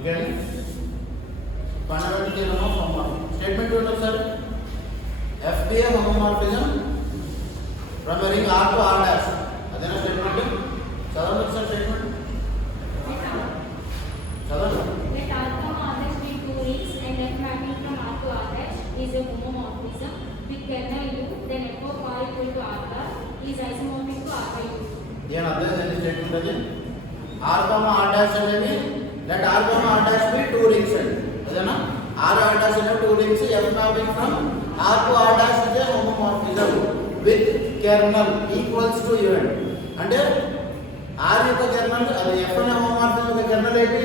ఓకే అండి. Fundamental theorem of homomorphism statement చూడండి ఒకసారి. FBA homomorphism from a ring R to R dash. అదేనా స్టేట్మెంట్? చదవండి ఒకసారి స్టేట్మెంట్ చదవండి. Let R, R dash be two rings and F mapping from R to R dash is a homomorphism with kernel U, then F of R equal to R bar is isomorphic to R by U. ఏం అర్థం ఏంటి స్టేట్మెంట్ అది? R, R dash అనేది let R, R dash be two rings అండి. అదేనా? R dash అనే two rings F mapping from R to R dash is a homomorphism with kernel equals to U అంటే R యొక్క కెర్నల్ అది F అనే homomorphism యొక్క kernel ఏంటి?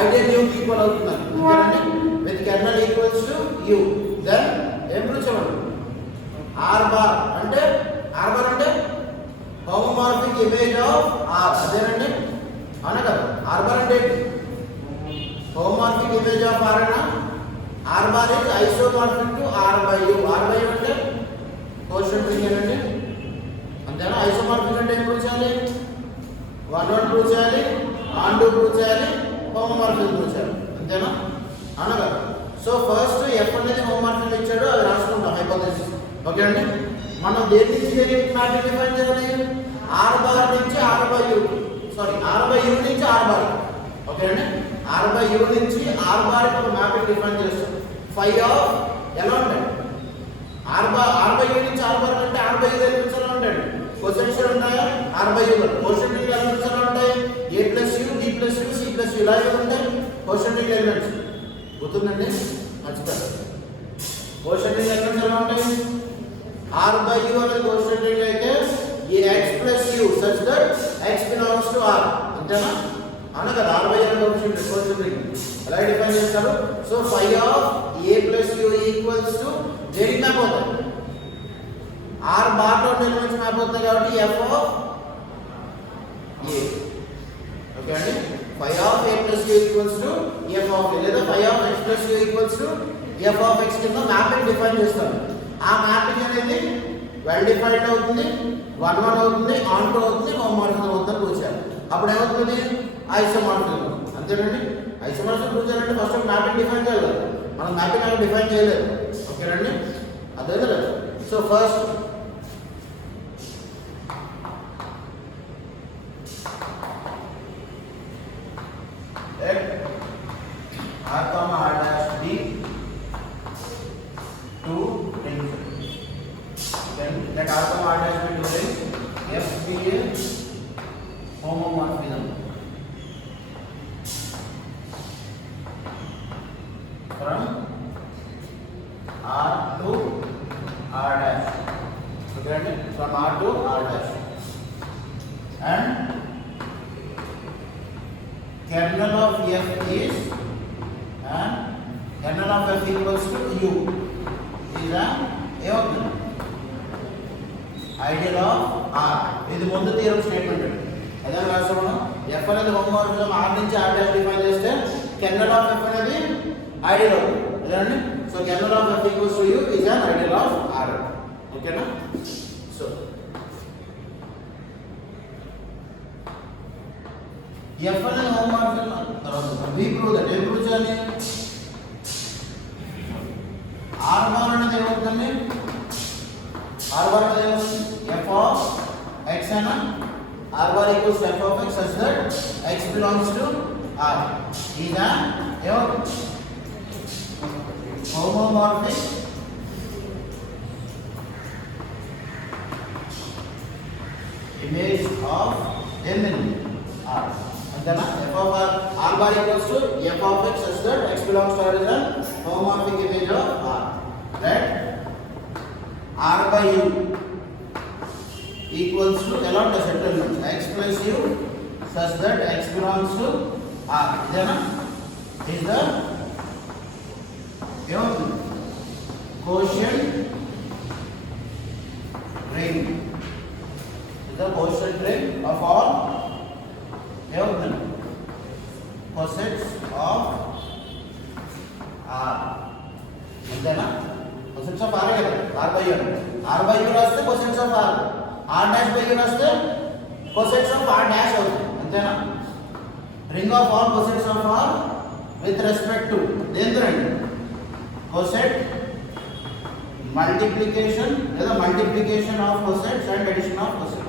Ideal U కి ఈక్వల్ అవుతుంది అంతేనండి. With kernel equals to U then ఏం పిలుచండి R బార్ అంటే హోమోమార్ఫిక్ ఇమేజ్ ఆఫ్ R అదేనండి అవునా కదా. R బార్ అంటే హోమోమార్ఫిక్ ఇమేజ్ ఆఫ్ R అన్న R bar is isomorphic to R by U. R by U అంటే కోషంట్ రింగ్ ఏనండి అంతేనా. ఐసోమార్ఫిక్ అంటే ఏం ప్రూవ్ చేయాలి? 1 1 ప్రూవ్ చేయాలి, on 2 ప్రూవ్ చేయాలి, హోమోమార్ఫిజం ప్రూవ్ చేయాలి అంతేనా అవునా కదా. సో ఫస్ట్ F అనేది హోమోమార్ఫిజం ఇచ్చాడు అది రాసుకుంటాం హైపోథెసిస్. ఓకే అండి. మనం దేని నుంచి దేనికి మ్యాపింగ్ డిఫైన్ చేయాలి? R బార్ నుంచి R by U R by U నుంచి R బార్. ఓకే అండి. R by U నుంచి R బార్ కి ఒక మ్యాపింగ్ డిఫైన్ చేస్తాం. ఫై ఆఫ్ ఎలా ఉంటాయి? R by U నుంచి R బార్ అంటే R by U దగ్గర ఎలా ఉంటాయి? క్వశ్చన్స్ ఉంటాయా? R by U question ring elements ఎలా ఉంటాయి? A plus U, B plus U, C plus U ఇలా ఉంటాయి క్వశ్చన్ రింగ్ ఎలిమెంట్స్. గుర్తుందండి మర్చిపోయారు. క్వశ్చన్ రింగ్ ఎలిమెంట్స్ ఎలా ఉంటాయి? R by U అనేది క్వశ్చన్ రింగ్ అయితే X plus U such that X belongs to R అంతేనా అవునా కదా. R by U అనేది క్వశ్చన్ రింగ్ ఎలా డిఫైన్ చేస్తారు? So phi of A plus U equals to దేనికి మ్యాప్ అవుతుంది? R బార్ లో ఎలిమెంట్స్ మ్యాప్ అవుతాయి కాబట్టి F ఆఫ్ A. ఓకే అండి. Phi of A plus U equals to F of A లేదా phi of X plus U equals to F of X కింద mapping define చేస్తాం. ఆ మ్యాపింగ్ అనేది వెల్ డిఫైన్డ్ అవుతుంది, 1 1 అవుతుంది, on 2 అవుతుంది, హోమోమార్ఫిజం అవుతుంది ప్రూవ్ చేయాలి. అప్పుడు ఏమవుతుంది? ఐసోమార్ఫిజం అంతేనండి. ఐసోమార్ఫిజం ప్రూవ్ చేయాలంటే ఫస్ట్ మ్యాపింగ్ డిఫైన్ చేయాలి కదా. మనం మ్యాపింగ్ అనేది డిఫైన్ చేయలేదు. ఓకేనండి అదే కదా. So first R, R dash be two rings. Then let R, R dash be two rings. F be a homomorphism from R to R dash. Okay, from R to R dash. And kernel of F is and kernel of F equals to U is a ideal of R. ఇది ముందు theorem statement అండి. అదే రాస్తాము. F అనేది homomorphism R నుంచి R dash define చేస్తే kernel of F అనేది ఐడియల్ అవుతుంది. అదేనండి. So kernel of F equals to U is an ideal of R. ఓకేనా. సో F అనేది హోమోమార్ఫిజం తర్వాత we prove that ఏం ప్రూవ్ చేయాలి? R బార్ అనేది ఏమవుతుంది? R బార్ అనేది ఏమవుతుంది? F of X అయినా R bar equals to F of X such that X belongs to R is an homomorphic image of M in R. అంతేనా? F of R bar equals to F of X such that X belongs to R is an homomorphic image of R. Right? R by U equals to along the settlement X plus U such that X belongs to R. Isn't is the quotient ring. Is the quotient ring of all cosets of R. అంతేనా? cosets of R కదా. R by U. R by U రాస్తే cosets of R. R dash by U రాస్తే cosets of R dash అవుతుంది. అంతేనా? ring of all cosets of R with respect to దేంతోనండి coset multiplication లేదా multiplication of cosets and addition of cosets.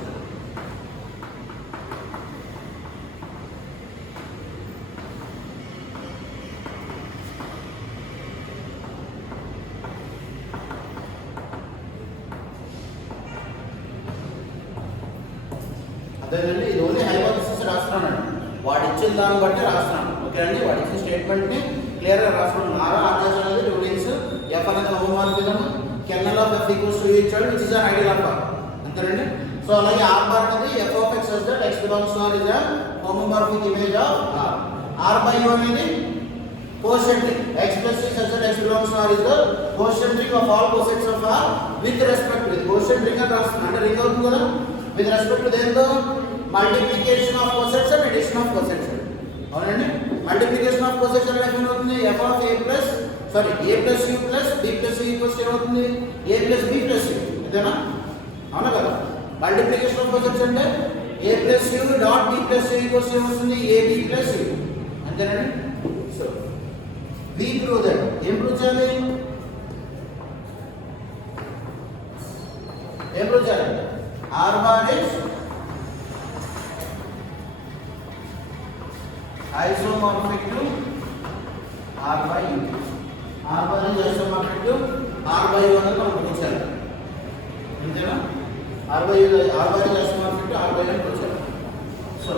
అదేనండి, ఇది only hypothesis రాస్తున్నాను, వాడు ఇచ్చిన దాన్ని బట్టి రాస్తున్నాను. ఓకే అండి, వాడు ఇచ్చిన స్టేట్మెంట్ని క్లియర్గా రాస్తున్నాను. నారా ఆర్డర్స్ అనేది రూలింగ్స్, ఎఫ్ అనేది homomorphism, kernel of F equals to each other which is an ideal of R. అంతేనండి. సో అలాగే ఆర్ బార్ అనేది F of X such that X belongs to R is a homomorphic image of R. R by U అనేది quotient ring, x plus c such that x belongs to R is the quotient ring of all cosets of R with respect to it. Quotient ring అంటే ring అవుతుంది కదా, with respect to దేంతో multiplication of cosets and addition of cosets. అవునండి, multiplication of cosets అంటే ఏమవుతుంది, F of A plus A plus U plus B plus C equals ఏమవుతుంది, A plus B plus U. ఇదేనా? అవునా కదా. మల్టిప్లికేషన్ ఆఫ్ కోసెట్స్ అంటే A plus U dot B plus U equals ఏమవుతుంది, AB plus U. అంతేనండి. So we prove that. ఏం prove చేయాలి, ఏం ప్రూవ్ చేయాలి, r bar is isomorphic to r by u. r bar is isomorphic to r by u అని మనం ప్రూవ్ చేయాలి. అంతేనా? r bar is isomorphic to r by u అని ప్రూవ్ చేయాలి. So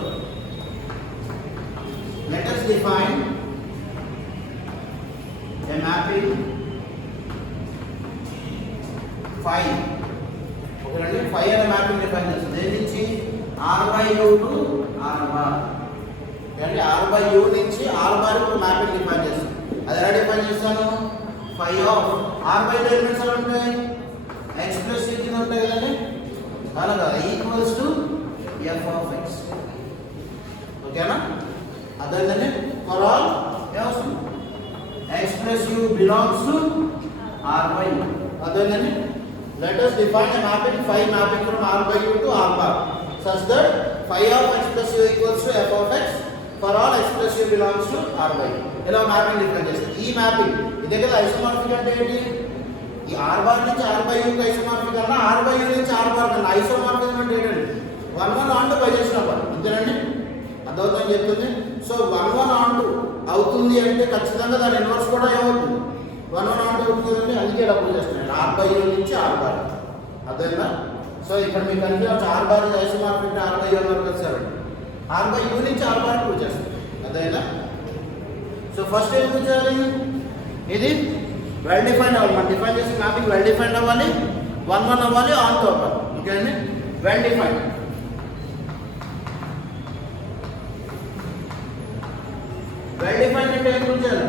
let us define a mapping phi. ఓకేనండి, phi అనే mapping define చేస్తుంది. దేని నుంచి, r by u to r bar. అంటే r by u నుంచి r bar కు మ్యాపింగ్ డిఫైన్ చేస్తుంది. అది ఎలా డిఫైన్ చేస్తాను, phi ఆఫ్ r by లో ఎలిమెంట్స్ ఎలా ఉంటాయి, x ప్లస్ c కింద ఉంటాయి కదండి. అలాగా equals to f of x. ఓకేనా? అదేంటండి, ఫర్ ఆల్ ఏమొస్తుంది, x plus u belongs to r by u. Then let us define a mapping phi mapping from r by u to r bar such that phi of x plus u equals to f of x for all x plus u belongs to r by u. ఇలా mapping define చేస్తాం. ఈ మ్యాపింగ్ ఇదే కదా ఐసోమార్ఫిక్ అంటే ఏంటి, ఈ r bar నుంచి r by u కి ఐసోమార్ఫిక్ అన్నా r by u నుంచి r bar కన్నా ఐసోమార్ఫిక్ అంటే ఏంటండి, 1 1 on 2 బైజెక్షన్ అవ్వాలి. అంతేనండి, అర్థమవుతుందని చెప్తుంది. సో 1 1 on 2 అవుతుంది అంటే ఖచ్చితంగా దాని ఇన్వర్స్ కూడా ఏమవుతుంది, 1 1 on 2 అవుతుంది కదండి. అందుకే డబ్బులు చేస్తున్నాను r by u నుంచి r bar. అదేనా? సో ఇక్కడ మీకు కనిపించవచ్చు r bar is isomorphic r by u అని వచ్చారండి. r by u నుంచి r bar ప్రూవ్ చేస్తాం. అదేనా? సో ఫస్ట్ ఏం ప్రూవ్ చేయాలి, ఇది వెల్ డిఫైన్డ్ అవ్వాలి. మనం డిఫైన్ చేసిన మ్యాపింగ్ వెల్ డిఫైన్డ్ అవ్వాలి, 1 1 అవ్వాలి, ఆన్ తో అవ్వాలి. ఓకే అండి, వెల్ డిఫైన్డ్. వెల్ డిఫైన్డ్ అంటే ఏం ప్రూవ్ చేయాలి,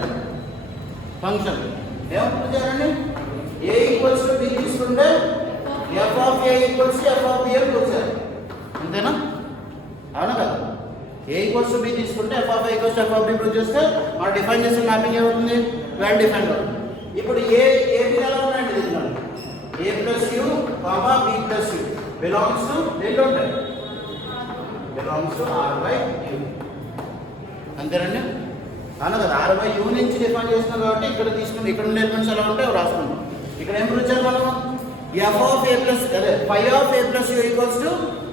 ఫంక్షన్ ఏం ప్రూవ్ చేయాలండి, a ఈక్వల్స్ టు b తీసుకుంటే f of a equals to f of b అని ప్రూవ్ చేయాలి. అంతేనా? అవునా కదా. a ఈక్వల్స్ టు b తీసుకుంటే f of a equals to f of b prove చేస్తే మనం డిఫైన్ చేసిన మ్యాపింగ్ ఏమవుతుంది, వెల్ డిఫైన్డ్ అవుతుంది. ఇప్పుడు a b ఎలా ఉందండి, దీనిలో a plus u comma b plus u belongs to దేంట్లో ఉంటాయి, belongs to r by u. అంతేనండి. అవును కదా, r by u నుంచి డిఫైన్ చేస్తున్నాం కాబట్టి ఇక్కడ తీసుకుని ఇక్కడ ఉండే ఎలిమెంట్స్ ఎలా ఉంటే అవి రాసుకుంటాం. ఇక్కడ ఏం ప్రూవ్ చేయాలి మనం, f ఆఫ్ a ప్లస్ అదే phi of a plus u equals to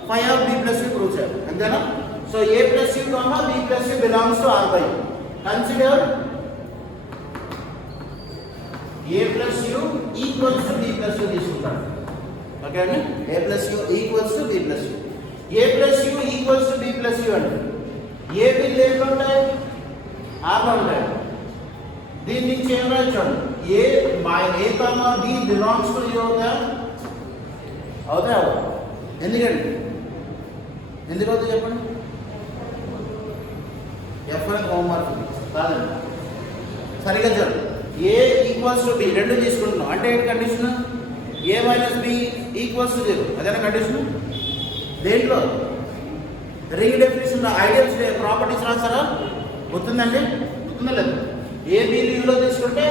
phi of b plus u prove చేయాలి. అంతేనా? So a plus u comma b plus u belongs to r by u. Consider a plus u equals to b plus u తీసుకుంటాం. ఓకే అండి, a plus u equals to b plus u. a plus u equals to b plus u అంటే ఏ b లేకుండా ఉంటాయి, r లో ఉంటాయి. దీని నుంచి ఏం రాయొచ్చు, a comma b belongs to u అవుతాయి. ఎందుకండి, ఎందుకు అవుతుంది చెప్పండి, f అనేది హోమోమార్ఫిక్ కాదండి. సరిగ్గా చూడండి, a ఈక్వల్స్ టు b రెండు తీసుకుంటున్నాం అంటే ఏంటి condition, a minus b equals to 0. అదేనా కండిషన్. దేంట్లో రింగ్ డెఫినేషన్ ఐడియల్స్ ప్రాపర్టీస్ రాస్తారా, గుర్తుందండి, గుర్తుందా లేదు. ఏ బి యూలో తీసుకుంటే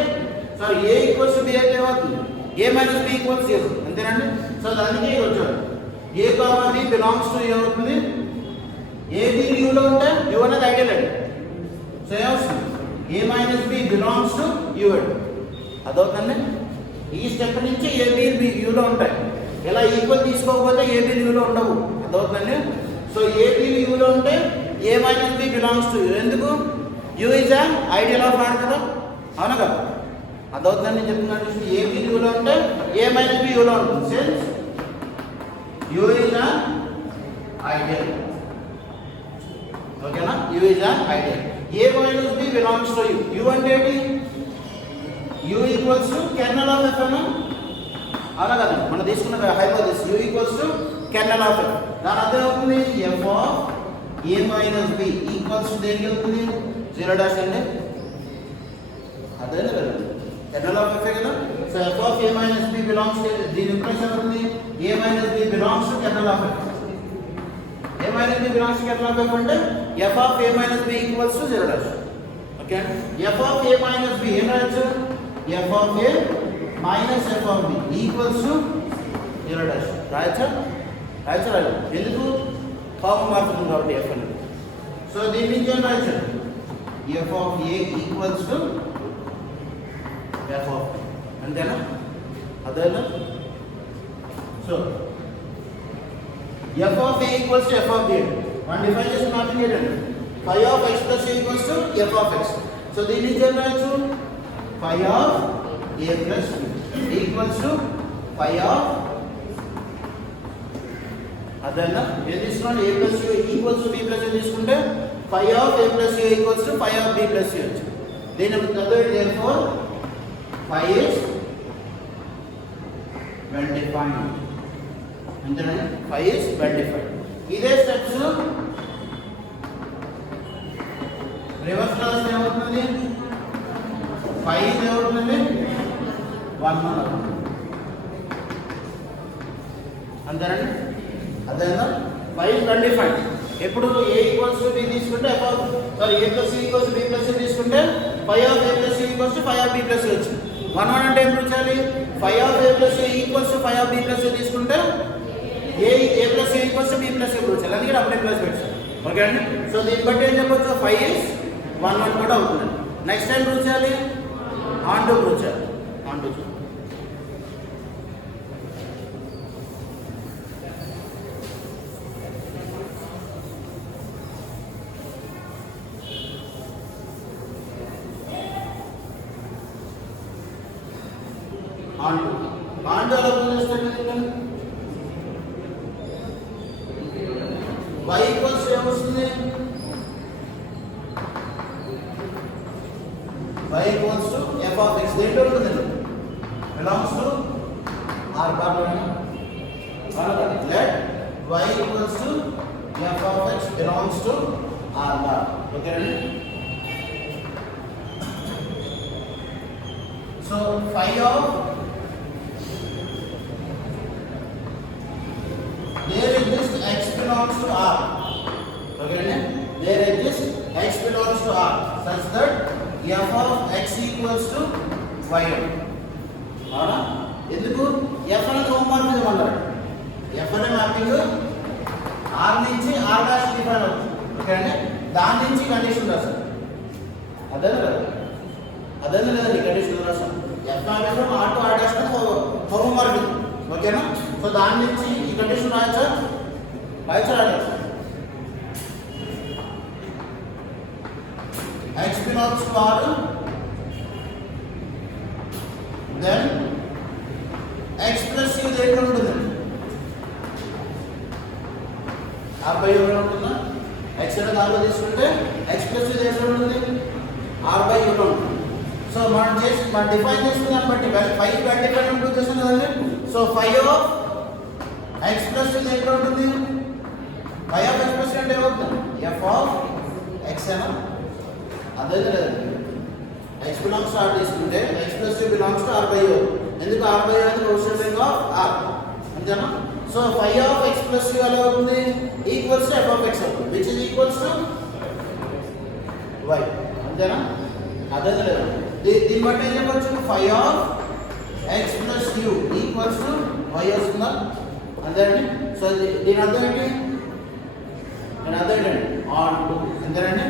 సారీ ఏ ఈక్వల్స్ టు బి అయితే ఏమవుతుంది, ఏ మైనస్ బి ఈక్వల్స్ 0. అంతేనండి. సో దానికి వచ్చాడు A comma B belongs to A అవుతుంది. ఏ బి యూలో ఉంటే యూ అనేది ఐడియల్ అండి. సో ఏమవుతుంది, A minus B belongs to U అండి. అదవుతుందండి. ఈ స్టెప్ నుంచి ఏబి యూలో ఉంటాయి. ఇలా ఈక్వల్ తీసుకోకపోతే ఏబి యూలో ఉండవు. అదవుతుందండి. సో ఏబి యూలో ఉంటే A minus B belongs to U. ఎందుకు? U is an ideal of R కదా, అవునా కదా? అదవుతుందని నేను చెప్తున్నాను. ఏబి యూలో ఉంటే ఏ మైనస్ బి యూలో ఉంటుంది. Since U is an ideal. ఓకేనా? U is an ideal. A minus B belongs to U. U అంటే ఏంటి? U equals to kernel of F అన్నా, అవునా కదా? మనం తీసుకున్న hypothesis U equals to kernel of F. దాని అర్థం అవుతుంది F of A minus B equals to దేనికి వెళ్తుంది? 0 అండి. అదే కదా కెర్నల్ ఆఫ్ ఎఫ్ కదా. So F of A minus B belongs to, దీని ఇంప్రెషన్ అవుతుంది A minus B belongs to kernel of F. A minus B belongs to kernel of F అంటే F of A minus B equals to 0. Okay, F of A minus B ఏం రాయొచ్చు? F of A minus F of B equals to 0. రాయొచ్చా? రాయొచ్చు. ఎందుకు? ఫార్మ్ మారుతుంది కాబట్టి ఎఫ్ అనేది. సో దీని నుంచి ఏం రాయొచ్చు? F of A equals to F of, అంతేనా? అదేనా? So F of A equals to F of B మనం డిఫైన్ చేసిన మ్యాపింగ్ ఏంటండి? Phi of X plus A equals to F of X. So దీని నుంచి ఏం రాయొచ్చు? Phi of A plus B equals to phi of, అదేనా? ఏం తీసుకున్నాను? A plus U equals to B plus U తీసుకుంటే phi of A plus U equals to phi of B plus U వచ్చింది. దీని therefore ఫై ఇస్ 25. అంతేనా? Phi is 25. ఇదే steps reverse రాస్తే ఏమవుతుంది? ఫై ఇస్ ఏమవుతుంది? 1 అవుతుంది. అంతేనండి. అదేనా? 525. ఎప్పుడు ఏ ఈక్వల్స్ టు బి తీసుకుంటే F of A plus equals B plus తీసుకుంటే phi of A plus equals to phi of B plus వచ్చింది. 1 అంటే ఏం చేయాలి? Phi of A plus equals to phi of B plus తీసుకుంటే A plus equals to B plus వచ్చాలి. అందుకే అప్పుడే ప్లస్ పెట్టాలి. ఓకే అండి. సో దీన్ని బట్టి ఏం చెప్పొచ్చు? 5 is 1 కూడా అవుతుంది. నెక్స్ట్ టైం ప్రూవ్ చేయాలి, ఆన్ టు ప్రూవ్ చేయాలి. ఆన్ టు ఎలా ప్రూవ్ చేస్తాను? y ఈక్వల్స్ ఏమొస్తుంది? y equals to f of x. దేంట్లో ఉంటుందండి? బిలాంగ్స్ టు r బార్ లోనే. Let y equals to f of x belongs to r bar. Okay అండి. So phi of there exists x belongs to r. Okay, there exists x belongs to r such that f of x equals to y. అవునా? ఎందుకు? f అనేది హోమోమార్ఫిజం అన్నారు. f అనే mapping r నుంచి r dash define అవుతుంది. ఓకే అండి. దాని నుంచి కండిషన్ రాస్తాం. అదేనా కదా? అదేనా లేదా? ఈ కండిషన్ రాస్తాం. f mapping r to r dash homomorphism. ఓకేనా? సో దాని నుంచి ఈ కండిషన్ రాయచ్చా? రాయచ్చా? x belongs to r, then x plus u దేంట్లో ఉంటుంది? r by u లో ఉంటుందా? x అనేది r లో తీసుకుంటే x plus u దేంట్లో ఉంటుంది? r by u లో ఉంటుంది. సో మనం డిఫైన్ చేసుకున్న దాన్ని బట్టి 5 ప్రూవ్ చేస్తాం కదండి. So phi of X plus దేంట్లో ఉంటుంది? ఫై ఆఫ్ ఎక్స్ ప్లస్ అంటే ఏమవుతుంది? ఎఫ్ ఆఫ్ ఎక్స్ ఏనా? అదే లేదండి. ఎక్స్ బిలాంగ్స్ టు ఆర్ తీసుకుంటే X plus belongs to R by U. ఎందుకు? ఆర్ బై యూ అనేది కోషియంట్ ఆఫ్ ఆర్, అంతేనా? So phi of X plus U ఎలా అవుతుంది? Equals to F of X అవుతుంది, which is equals to Y. అంతేనా? అదే లేదండి. దీన్ని బట్టి ఏం చెప్పచ్చు? Phi of X plus U equals to Y వస్తుందా? అంతేనండి. సో దీని అర్థం ఏంటి? దీని అర్థం ఏంటండి? On to. అంతేనండి.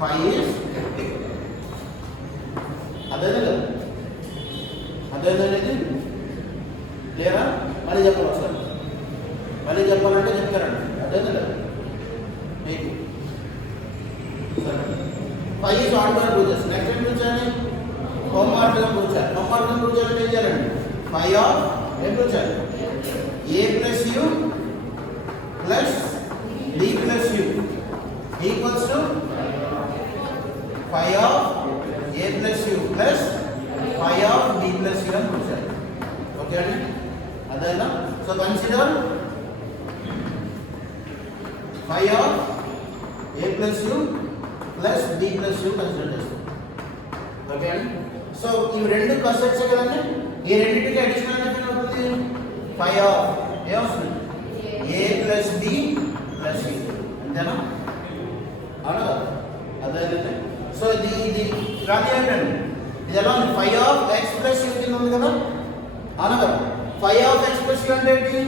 ఫై ఈస్ అదేనా అదేంటనేది క్లియరా? మళ్ళీ చెప్పాలి ఒకసారి, మళ్ళీ చెప్పాలంటే చెప్తారండి. అదేనా మీకు సరే. 5 ఈజ్ ఆర్డర్ ప్రూవ్ చేస్తాం. నెక్స్ట్ ఏం ప్రూవ్ చేయాలి? హోంవర్క్గా ప్రూవ్ చేయాలి. హోంవర్క్గా ప్రూవ్ చేయాలంటే ఏం చేయాలండి? 5 ఆఫ్ ఏం ప్రూవ్ చేయాలి? a plus u plus b plus u equals to 5 of a plus u plus 5 of b plus u అని ప్రూవ్ చేయాలి. ఓకే అండి, అదేనా? So consider 5 of a plus u plus b plus u consider చేస్తాం. ఓకే అండి, సో ఈ రెండు కాన్సెప్ట్స్ కదండి. ఈ రెండింటికి అడిషనల్ ఎంత అవుతుంది? 5 ఆఫ్ ఏమొస్తుంది? a plus b plus c అంతేనా? అవునా కదా? అదే. సో ఇది రాని ఏంటండి, ఇది ఎలా ఉంది? 5 ఆఫ్ x ప్లస్ u కింద ఉంది కదా, అవునా కదా? 5 ఆఫ్ x ప్లస్ u అంటే ఏంటి?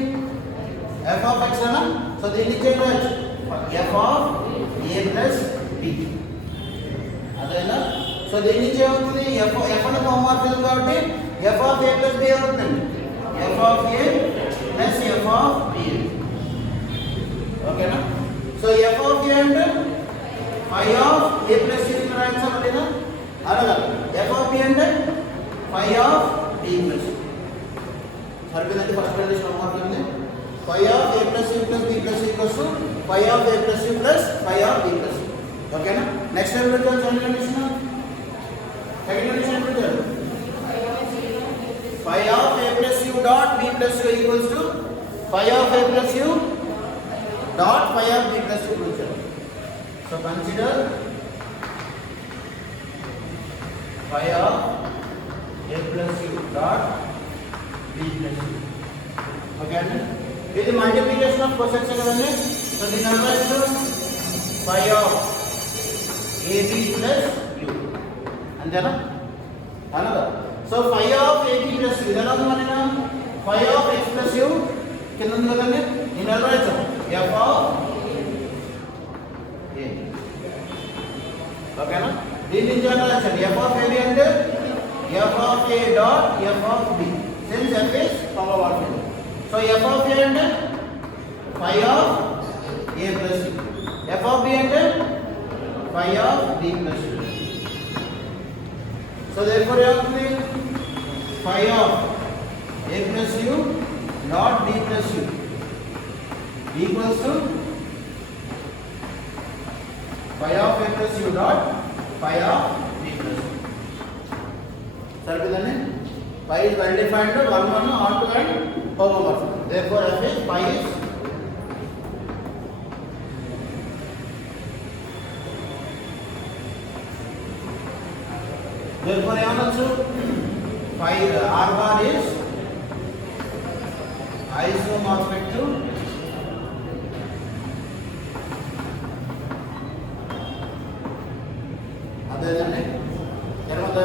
f ఆఫ్ x అనా? సో దీన్ని చేయవచ్చు f of a plus b. అదేనా? సో దీని నుంచి ఏమవుతుంది? f అనే హోమోమార్ఫిజం కాబట్టి f of a plus b అవుతుందండి. f of a plus f of b. ఓకేనా? సో f ఆఫ్ a అంటే 5 ఆఫ్ a ప్లస్ c రాయించాలి లేదా? అలాగా f ఆఫ్ b అంటే 5 ఆఫ్ b ప్లస్. సరిపోయిందండి. ఫస్ట్ కండిషన్ హోమోమార్ఫిజం ఉంది. 5 of a plus c plus b plus equals to 5 of a plus c plus 5 of b plus. ఓకేనా? నెక్స్ట్ ఏం పెడతాం? Second condition. సెకండ్ కండిషన్ పెడతారు 5 of a plus u dot b plus u equals to 5 of a plus u dot 5 of b plus u equals to. So consider 5 of a plus u dot b plus u. Okay, this is multiplication of cosecant kadandi. So the number is 5 of ab plus u. Antena? Another. So 5 of ab plus u idana manina 5 of x plus u కింద ఉంది కదండి. దీని ఎలా రాయొచ్చు? f of a. ఓకేనా? దీని నుంచి ఎలా రాయొచ్చు? f of ab అంటే f of a dot f of b. Since f is homomorphic. So f of a అంటే 5 of a plus u. f of b అంటే 5 of b plus u. So therefore ఏమవుతుంది? 5 of a plus u dot b plus u equals to 5 of a plus u dot 5 of b plus u. సరిపోతుందండి. 5 is well defined, 1 1 onto and homomorphic. Therefore f is 5 is therefore ఏమనొచ్చు? 5 r bar is isomorphic to అదేనండి. తర్వాత